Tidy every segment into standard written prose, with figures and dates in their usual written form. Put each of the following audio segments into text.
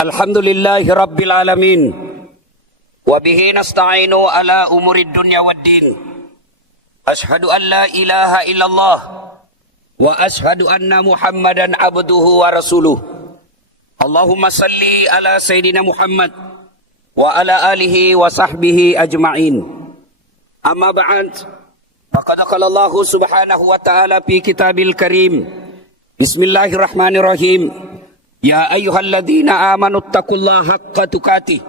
Alhamdulillahi Rabbil Alamin. Wa bihi nasta'inu ala umurid dunya waddin. Ashhadu an la ilaha illallah. Wa ashhadu anna Muhammadan abduhu wa rasuluh. Allahumma salli ala Sayyidina Muhammad wa ala alihi wa sahbihi ajma'in. Amma ba'd. Faqad qala Allah subhanahu wa ta'ala fi kitabil karim. Bismillahirrahmanirrahim. Ya ayyuhalladzina amanu taqullaha haqqa tuqatih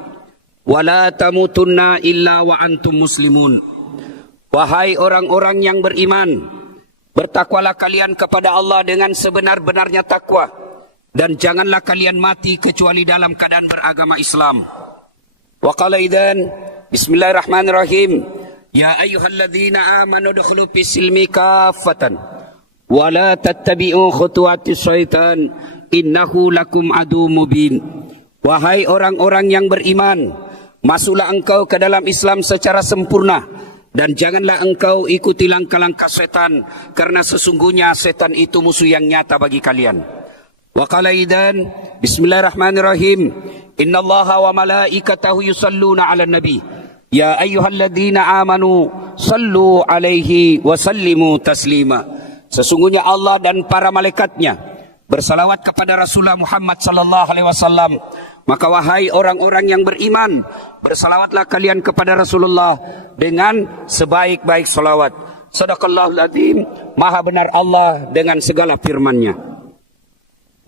wa la tamutunna illa wa antum muslimun. Wahai orang-orang yang beriman, bertakwalah kalian kepada Allah dengan sebenar-benarnya takwa, dan janganlah kalian mati kecuali dalam keadaan beragama Islam. Wa qala idzan bismillahirrahmanirrahim. Ya ayyuhalladzina amanu udkhulu fis silmi kaffatan wa la tattabi'u khutuwatis syaitan innahu lakum adu mubin. Wahai orang-orang yang beriman, masuklah engkau ke dalam Islam secara sempurna, dan janganlah engkau ikuti langkah-langkah setan, karena sesungguhnya setan itu musuh yang nyata bagi kalian. Wa qala idzan bismillahirrahmanirrahim. Innallaha wa malaikatahu yusalluna 'alan nabi. Ya ayyuhalladzina amanu sallu 'alaihi wa sallimu taslima. Sesungguhnya Allah dan para malaikatnya bersalawat kepada Rasulullah Muhammad sallallahu alaihi wasallam. Maka wahai orang-orang yang beriman, bersalawatlah kalian kepada Rasulullah dengan sebaik-baik salawat. Shadaqallahul adzim. Maha benar Allah dengan segala firman-Nya.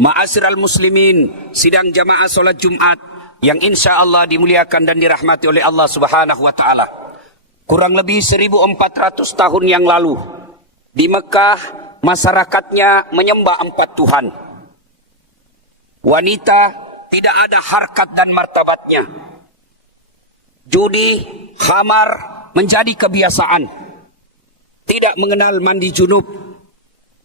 Ma'asyiral muslimin, sidang jamaah salat Jumat yang insya Allah dimuliakan dan dirahmati oleh Allah Subhanahu wa taala. Kurang lebih 1400 tahun yang lalu di Mekah, masyarakatnya menyembah 4 Tuhan. Wanita tidak ada harkat dan martabatnya. Judi, khamar menjadi kebiasaan. Tidak mengenal mandi junub.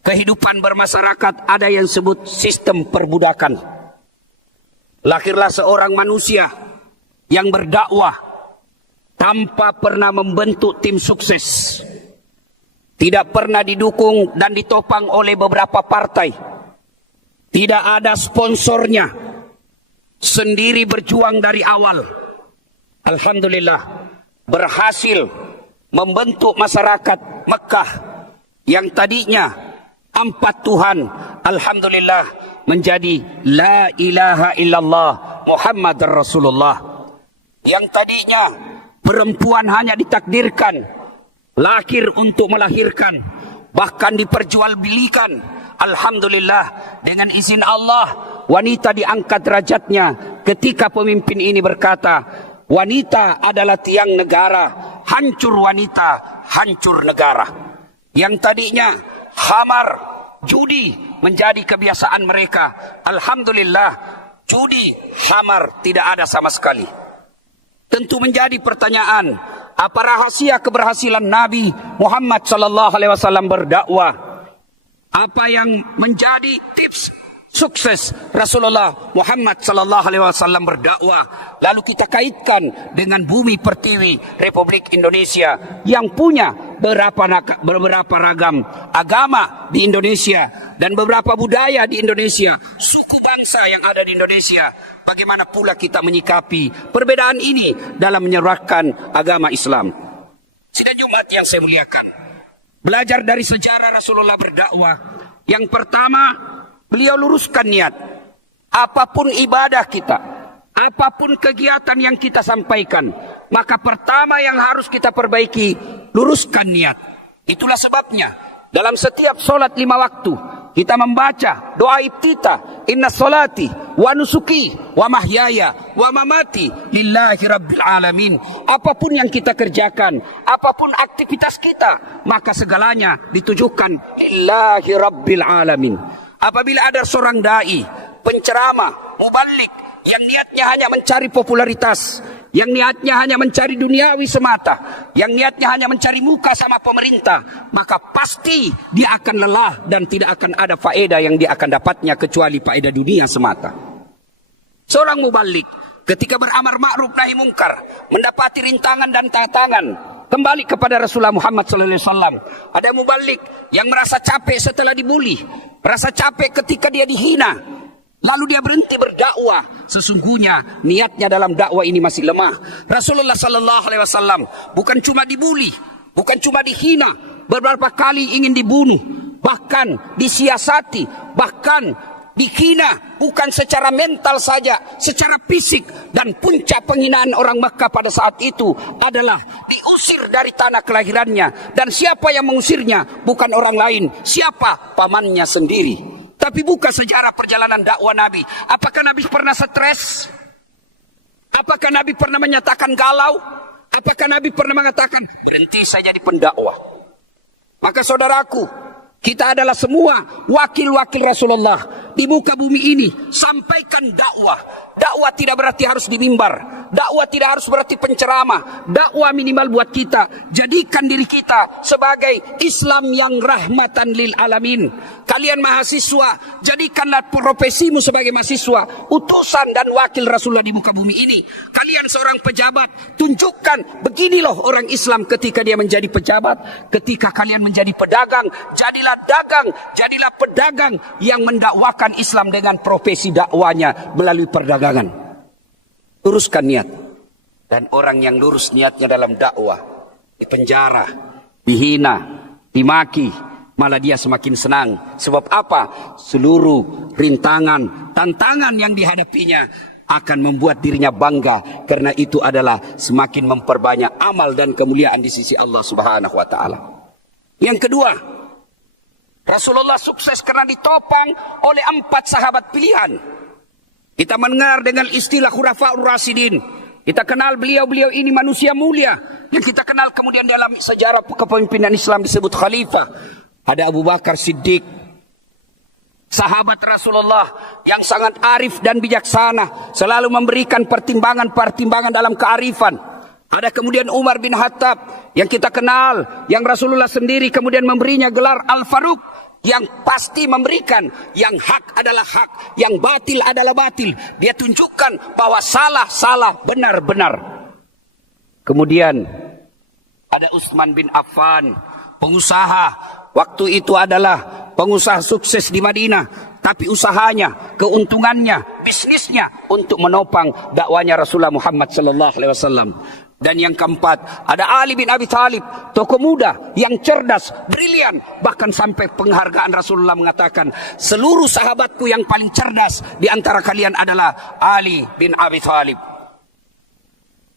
Kehidupan bermasyarakat ada yang sebut sistem perbudakan. Lahirlah seorang manusia yang berdakwah tanpa pernah membentuk tim sukses. Tidak pernah didukung dan ditopang oleh beberapa partai. Tidak ada sponsornya. Sendiri berjuang dari awal. Alhamdulillah berhasil membentuk masyarakat Mekah yang tadinya 4 Tuhan, alhamdulillah menjadi la ilaha illallah Muhammadar Rasulullah. Yang tadinya perempuan hanya ditakdirkan lahir untuk melahirkan, bahkan diperjualbelikan. Alhamdulillah dengan izin Allah, wanita diangkat derajatnya ketika pemimpin ini berkata, wanita adalah tiang negara, hancur wanita, hancur negara. Yang tadinya khamar, judi menjadi kebiasaan mereka. Alhamdulillah, judi, khamar tidak ada sama sekali. Tentu menjadi pertanyaan, apa rahasia keberhasilan Nabi Muhammad sallallahu alaihi wasallam berdakwah? Apa yang menjadi tips sukses Rasulullah Muhammad sallallahu alaihi wasallam berdakwah? Lalu kita kaitkan dengan bumi pertiwi Republik Indonesia yang punya beberapa ragam agama di Indonesia dan beberapa budaya di Indonesia, suku bangsa yang ada di Indonesia. Bagaimana pula kita menyikapi perbedaan ini dalam menyerahkan agama Islam? Sidang Jumat yang saya muliakan, belajar dari sejarah Rasulullah berdakwah. Yang pertama, beliau luruskan niat. Apapun ibadah kita, apapun kegiatan yang kita sampaikan, maka pertama yang harus kita perbaiki, luruskan niat. Itulah sebabnya dalam setiap solat 5 waktu kita membaca doa iftitah, inna solati wa nusuki wa mahyaya wa mamati lillahi rabbil alamin. Apapun yang kita kerjakan, apapun aktivitas kita, maka segalanya ditujukan lillahi rabbil alamin. Apabila ada seorang dai, penceramah, mubalik yang niatnya hanya mencari popularitas, yang niatnya hanya mencari duniawi semata, yang niatnya hanya mencari muka sama pemerintah, maka pasti dia akan lelah dan tidak akan ada faedah yang dia akan dapatnya kecuali faedah dunia semata. Seorang mubalik ketika beramar ma'ruf nahi mungkar, mendapati rintangan dan tantangan, kembali kepada Rasulullah Muhammad SAW. Ada mubalik yang merasa capek setelah dibuli, merasa capek ketika dia dihina, lalu dia berhenti berdakwah, sesungguhnya niatnya dalam dakwah ini masih lemah. Rasulullah sallallahu alaihi wasallam bukan cuma dibuli, bukan cuma dihina, beberapa kali ingin dibunuh, bahkan disiasati, bahkan dihina, bukan secara mental saja, secara fisik. Dan puncak penghinaan orang Makkah pada saat itu adalah diusir dari tanah kelahirannya. Dan siapa yang mengusirnya? Bukan orang lain. Siapa? Pamannya sendiri. Tapi buka sejarah perjalanan dakwah Nabi. Apakah Nabi pernah stres? Apakah Nabi pernah menyatakan galau? Apakah Nabi pernah mengatakan berhenti saya jadi pendakwah? Maka saudaraku, kita adalah semua wakil-wakil Rasulullah di muka bumi ini. Sampaikan dakwah. Dakwah tidak berarti harus di mimbar. Dakwah tidak harus berarti penceramah. Dakwah minimal buat kita. Jadikan diri kita sebagai Islam yang rahmatan lil alamin. Kalian mahasiswa, jadikanlah profesimu sebagai mahasiswa, utusan dan wakil Rasulullah di muka bumi ini. Kalian seorang pejabat, tunjukkan begini loh orang Islam ketika dia menjadi pejabat. Ketika kalian menjadi pedagang, jadilah pedagang yang mendakwakan Islam dengan profesi dakwanya melalui perdagangan. Luruskan niat. Dan orang yang lurus niatnya dalam dakwah, dipenjara, dihina, dimaki, malah dia semakin senang. Sebab apa? Seluruh rintangan, tantangan yang dihadapinya akan membuat dirinya bangga. Karena itu adalah semakin memperbanyak amal dan kemuliaan di sisi Allah Subhanahu wa ta'ala. Yang kedua, Rasulullah sukses karena ditopang oleh 4 sahabat pilihan. Kita mendengar dengan istilah Khulafaur Rasyidin. Kita kenal beliau-beliau ini manusia mulia. Yang kita kenal kemudian dalam sejarah kepemimpinan Islam disebut khalifah. Ada Abu Bakar Siddiq, sahabat Rasulullah yang sangat arif dan bijaksana, selalu memberikan pertimbangan-pertimbangan dalam kearifan. Ada kemudian Umar bin Khattab yang kita kenal, yang Rasulullah sendiri kemudian memberinya gelar Al-Faruq, yang pasti memberikan yang hak adalah hak, yang batil adalah batil. Dia tunjukkan bahwa salah, benar. Kemudian ada Utsman bin Affan, pengusaha. Waktu itu adalah pengusaha sukses di Madinah. Tapi usahanya, keuntungannya, bisnisnya untuk menopang dakwanya Rasulullah Muhammad sallallahu alaihi wasallam. Dan yang keempat, ada Ali bin Abi Thalib, tokoh muda yang cerdas, brilian. Bahkan sampai penghargaan Rasulullah mengatakan, seluruh sahabatku yang paling cerdas di antara kalian adalah Ali bin Abi Thalib.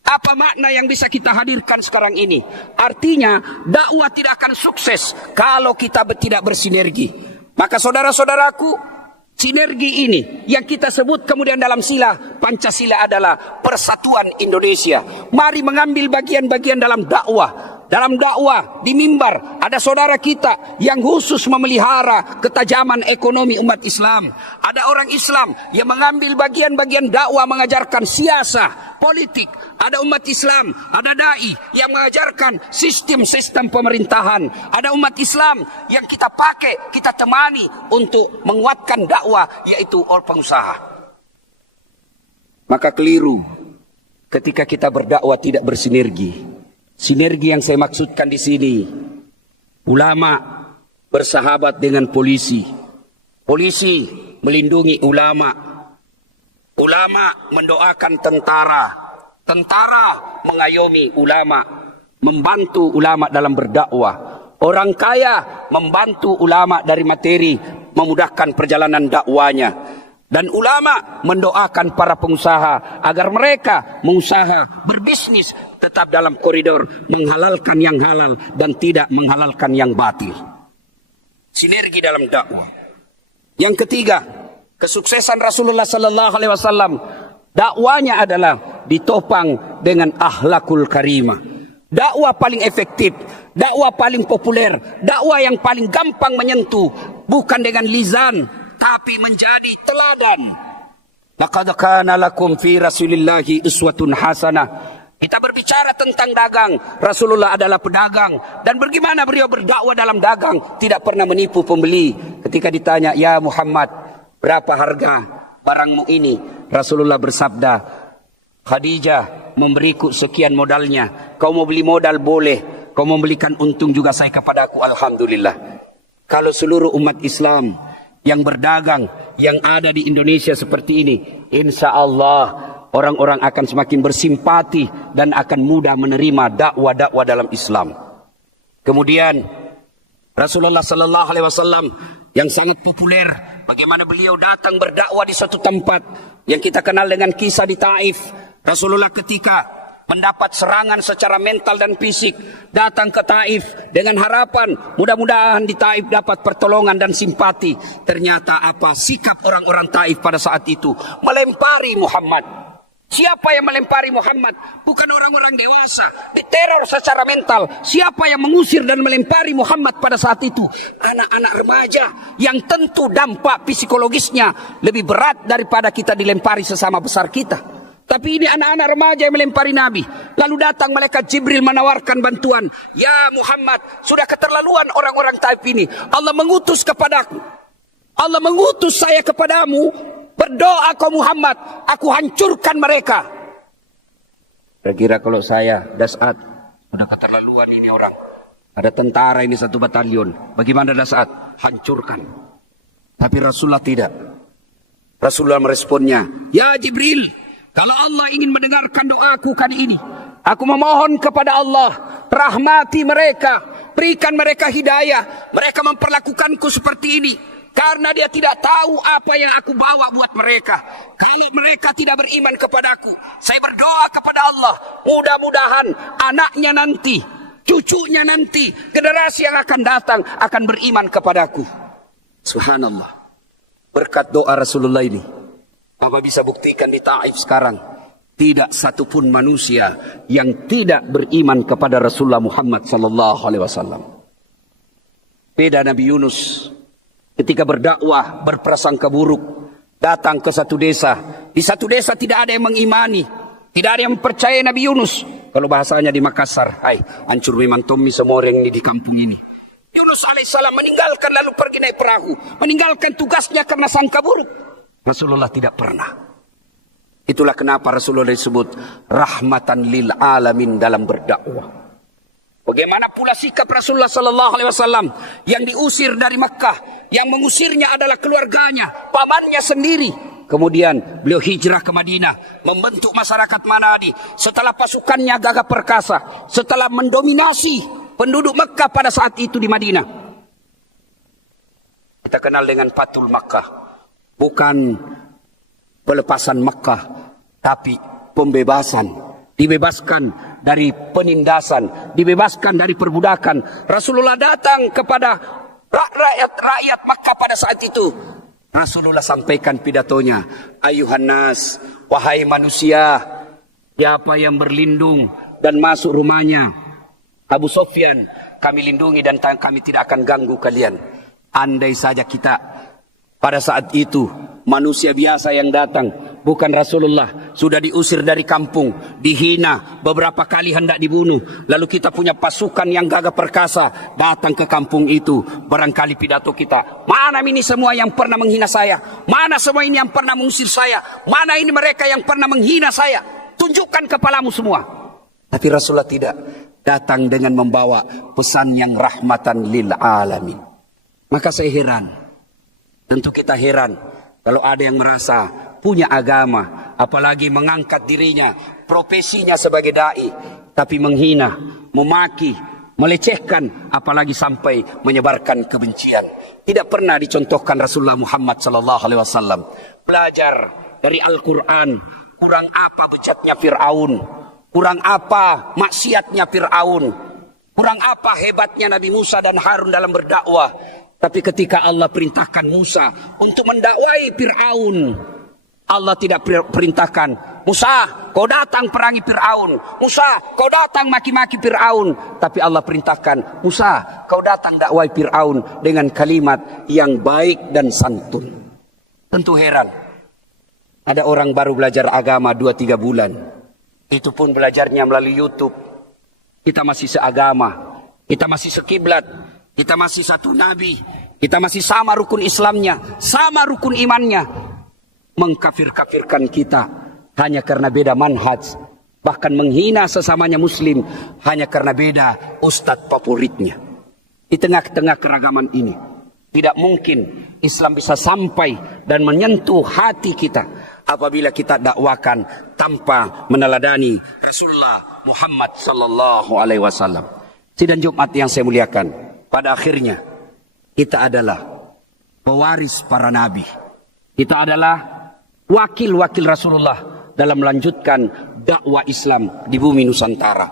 Apa makna yang bisa kita hadirkan sekarang ini? Artinya, dakwah tidak akan sukses kalau kita tidak bersinergi. Maka saudara-saudaraku, sinergi ini yang kita sebut kemudian dalam sila Pancasila adalah persatuan Indonesia. Mari mengambil bagian-bagian dalam dakwah. Dalam dakwah di mimbar ada saudara kita yang khusus memelihara ketajaman ekonomi umat Islam. Ada orang Islam yang mengambil bagian-bagian dakwah mengajarkan siasah, politik. Ada umat Islam, ada dai yang mengajarkan sistem-sistem pemerintahan. Ada umat Islam yang kita pakai, kita temani untuk menguatkan dakwah, yaitu orang pengusaha. Maka keliru ketika kita berdakwah tidak bersinergi. Sinergi yang saya maksudkan di sini, ulama bersahabat dengan polisi, polisi melindungi ulama, ulama mendoakan tentara, tentara mengayomi ulama, membantu ulama dalam berdakwah. Orang kaya membantu ulama dari materi, memudahkan perjalanan dakwanya. Dan ulama mendoakan para pengusaha agar mereka mengusaha, berbisnis tetap dalam koridor menghalalkan yang halal dan tidak menghalalkan yang batil. Sinergi dalam dakwah. Yang ketiga, kesuksesan Rasulullah sallallahu alaihi wasallam, dakwanya adalah ditopang dengan akhlakul karimah. Dakwah paling efektif, dakwah paling populer, dakwah yang paling gampang menyentuh bukan dengan lisan tapi menjadi teladan. Laqad kana lakum fi Rasulillahi uswatun hasanah. Kita berbicara tentang dagang. Rasulullah adalah pedagang. Dan bagaimana beliau berdakwah dalam dagang? Tidak pernah menipu pembeli. Ketika ditanya, ya Muhammad, berapa harga barangmu ini? Rasulullah bersabda, Khadijah memberiku sekian modalnya. Kau mau beli modal boleh. Kau mau belikan untung juga saya kepadaku, alhamdulillah. Kalau seluruh umat Islam yang berdagang, yang ada di Indonesia seperti ini, insya Allah orang-orang akan semakin bersimpati dan akan mudah menerima dakwah-dakwah dalam Islam. Kemudian Rasulullah Sallallahu Alaihi Wasallam yang sangat populer, bagaimana beliau datang berdakwah di suatu tempat yang kita kenal dengan kisah di Taif. Rasulullah ketika mendapat serangan secara mental dan fisik, datang ke Taif dengan harapan mudah-mudahan di Taif dapat pertolongan dan simpati. Ternyata apa sikap orang-orang Taif pada saat itu? Melempari Muhammad. Siapa yang melempari Muhammad? Bukan orang-orang dewasa, diteror secara mental. Siapa yang mengusir dan melempari Muhammad pada saat itu? Anak-anak remaja yang tentu dampak psikologisnya lebih berat daripada kita dilempari sesama besar kita. Tapi ini anak-anak remaja yang melempari Nabi. Lalu datang malaikat Jibril menawarkan bantuan. Ya Muhammad, sudah keterlaluan orang-orang Taif ini. Allah mengutus kepadaku. Allah mengutus saya kepadamu. Berdoa kau Muhammad, aku hancurkan mereka. Kira-kira kalau saya, Das'ad, sudah keterlaluan ini orang. Ada tentara ini satu batalion. Bagaimana Das'ad? Hancurkan. Tapi Rasulullah tidak. Rasulullah meresponnya, ya Jibril, kalau Allah ingin mendengarkan doaku kali ini, aku memohon kepada Allah, rahmati mereka, berikan mereka hidayah. Mereka memperlakukanku seperti ini karena dia tidak tahu apa yang aku bawa buat mereka. Kalau mereka tidak beriman kepadaku, saya berdoa kepada Allah, mudah-mudahan anaknya nanti, cucunya nanti, generasi yang akan datang akan beriman kepadaku. Subhanallah. Berkat doa Rasulullah ini, apa bisa buktikan di Taif sekarang, tidak satupun manusia yang tidak beriman kepada Rasulullah Muhammad sallallahu alaihi wasallam. Beda Nabi Yunus ketika berdakwah berprasangka buruk, datang ke satu desa. Di satu desa tidak ada yang mengimani, tidak ada yang percaya Nabi Yunus. Kalau bahasanya di Makassar, hai, hancur memang Tommy semua orang ini di kampung ini. Yunus alaihissalam meninggalkan lalu pergi naik perahu, meninggalkan tugasnya karena sangka buruk. Rasulullah tidak pernah. Itulah kenapa Rasulullah disebut rahmatan lil alamin dalam berdakwah. Bagaimana pula sikap Rasulullah Sallallahu Alaihi Wasallam yang diusir dari Makkah, yang mengusirnya adalah keluarganya, pamannya sendiri. Kemudian beliau hijrah ke Madinah, membentuk masyarakat Manadi. Setelah pasukannya gagah perkasa, setelah mendominasi penduduk Makkah pada saat itu di Madinah, kita kenal dengan Fathul Makkah. Bukan pelepasan Makkah, tapi pembebasan. Dibebaskan dari penindasan, dibebaskan dari perbudakan. Rasulullah datang kepada rakyat Makkah pada saat itu. Rasulullah sampaikan pidatonya, ayuhan nas, wahai manusia, siapa yang berlindung dan masuk rumahnya Abu Sofyan, kami lindungi dan kami tidak akan ganggu kalian. Andai saja kita pada saat itu manusia biasa yang datang, bukan Rasulullah, sudah diusir dari kampung, dihina, beberapa kali hendak dibunuh. Lalu kita punya pasukan yang gagah perkasa datang ke kampung itu. Barangkali pidato kita, mana ini semua yang pernah menghina saya? Mana semua ini yang pernah mengusir saya? Mana ini mereka yang pernah menghina saya? Tunjukkan kepalamu semua. Tapi Rasulullah tidak, datang dengan membawa pesan yang rahmatan lil alamin. Maka saya heran, tentu kita heran kalau ada yang merasa punya agama, apalagi mengangkat dirinya, profesinya sebagai dai, tapi menghina, memaki, melecehkan, apalagi sampai menyebarkan kebencian. Tidak pernah dicontohkan Rasulullah Muhammad sallallahu alaihi wasallam. Belajar dari Al-Qur'an, kurang apa bejatnya Firaun, kurang apa maksiatnya Firaun, kurang apa hebatnya Nabi Musa dan Harun dalam berdakwah. Tapi ketika Allah perintahkan Musa untuk mendakwai Fir'aun, Allah tidak perintahkan, Musa kau datang perangi Fir'aun, Musa kau datang maki-maki Fir'aun. Tapi Allah perintahkan, Musa kau datang dakwai Fir'aun dengan kalimat yang baik dan santun. Tentu heran, ada orang baru belajar agama 2-3 bulan, itu pun belajarnya melalui YouTube. Kita masih seagama, kita masih sekiblat, kita masih satu nabi, kita masih sama rukun Islamnya, sama rukun imannya. Mengkafir-kafirkan kita hanya karena beda manhaj, bahkan menghina sesamanya muslim hanya karena beda ustadz favoritnya. Di tengah-tengah keragaman ini, Tidak mungkin Islam bisa sampai dan menyentuh hati kita apabila kita dakwakan tanpa meneladani Rasulullah Muhammad sallallahu alaihi wasallam. Sidang Jumat yang saya muliakan, pada akhirnya kita adalah pewaris para nabi. Kita adalah wakil-wakil Rasulullah dalam melanjutkan dakwah Islam di bumi Nusantara.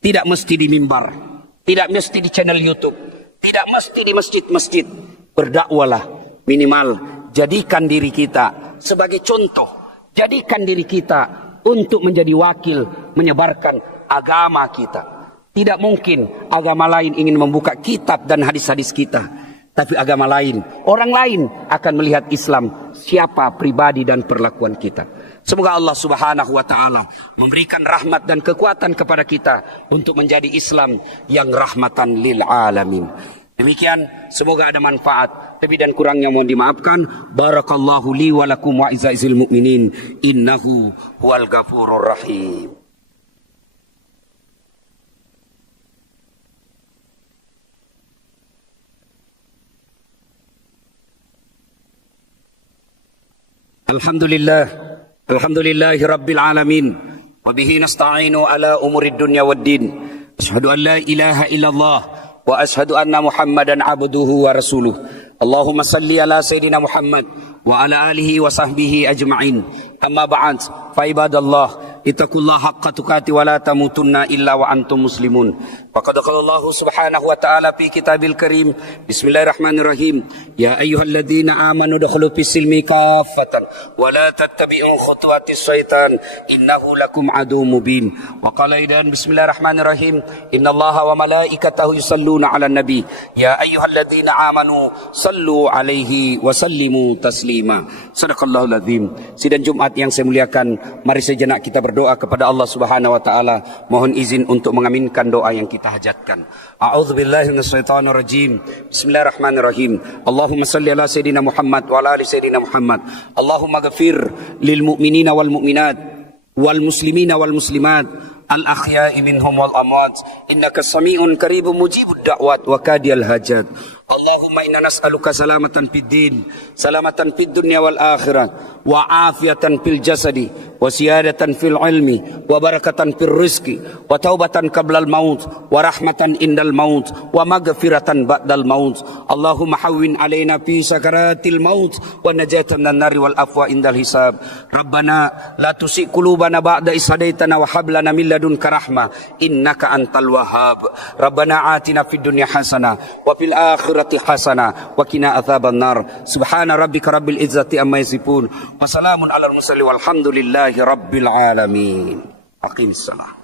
Tidak mesti di mimbar, tidak mesti di channel YouTube, tidak mesti di masjid-masjid. Berdakwalah, minimal jadikan diri kita sebagai contoh. Jadikan diri kita untuk menjadi wakil menyebarkan agama kita. Tidak mungkin agama lain ingin membuka kitab dan hadis-hadis kita. Tapi agama lain, orang lain akan melihat Islam siapa pribadi dan perlakuan kita. Semoga Allah Subhanahu wa taala memberikan rahmat dan kekuatan kepada kita untuk menjadi Islam yang rahmatan lil alamin. Demikian, semoga ada manfaat. Lebih dan kurangnya mohon dimaafkan. Barakallahu li wa lakum wa izza'il mu'minin. Innahu huwal ghafurur rahim. Alhamdulillahi rabbil alamin. Wa bihi nasta'inu ala umurid dunya waddin. Asyhadu an la ilaha illallah wa asyhadu anna Muhammadan abduhu wa rasuluh. Allahumma salli ala Sayyidina Muhammad wa ala alihi wa sahbihi ajma'in. Amma ba'd, fa ibadallah, ittaqullaha haqqa tuqati wa la tamutunna illa wa antum muslimun. Faqad qala Allah subhanahu wa ta'ala fi kitabil karim. Bismillahirrahmanirrahim. Ya ayyuhalladzina amanu dukhulu fis silmi kaffatan wa la tattabi'u khutuwatis syaitan innahu lakum aduwwum mubin. Wa qala aidan bismillahirrahmanirrahim. Innallaha wa malaikatahu yusalluna 'alan nabi. Ya ayyuhalladzina amanu sallu 'alaihi wa sallimu taslima. Sadaqallahul azim. Sidang Jumat yang saya muliakan, mari sejenak kita berdoa kepada Allah Subhanahu wa taala. Mohon izin untuk mengaminkan doa yang kita hajatkan. A'udzubillahi minasyaitonir rajim. Bismillahirrahmanirrahim. Allahumma salli ala Sayyidina Muhammad wa ala ali Sayyidina Muhammad. Allahumma ghafir lil mu'minina wal mu'minat wal muslimina wal muslimat al ahya'i minhum wal amwat innaka sami'un qaribun mujibud da'wat wa kadiyal hajat. Allahumma inna nas'aluka salamatan fid din, salamatan fid dunya wal akhirah, wa afiatan fil jasadi, wa siyadatan fil ilmi, wa barakatan fil rizqi, wa taubatan qablal maut, wa rahmatan indal maut, wa maghfiratan ba'dal maut. Allahumma hawwin alaina fi sakaratil maut, wa najatan minan nari wal afwa indal hisab. Rabbana la tusi qulubana ba'da is hadaitana wa hab lana min ladunka rahmah innaka antal wahhab. Rabbana atina fid dunya hasanah wa fil akhirati hasanah wa qina adzaban nar. Subhana rabbika rabbil izzati amma yasifun wa salamun alal mursalin walhamdulillahi rabbil alamin. Aqimissalam.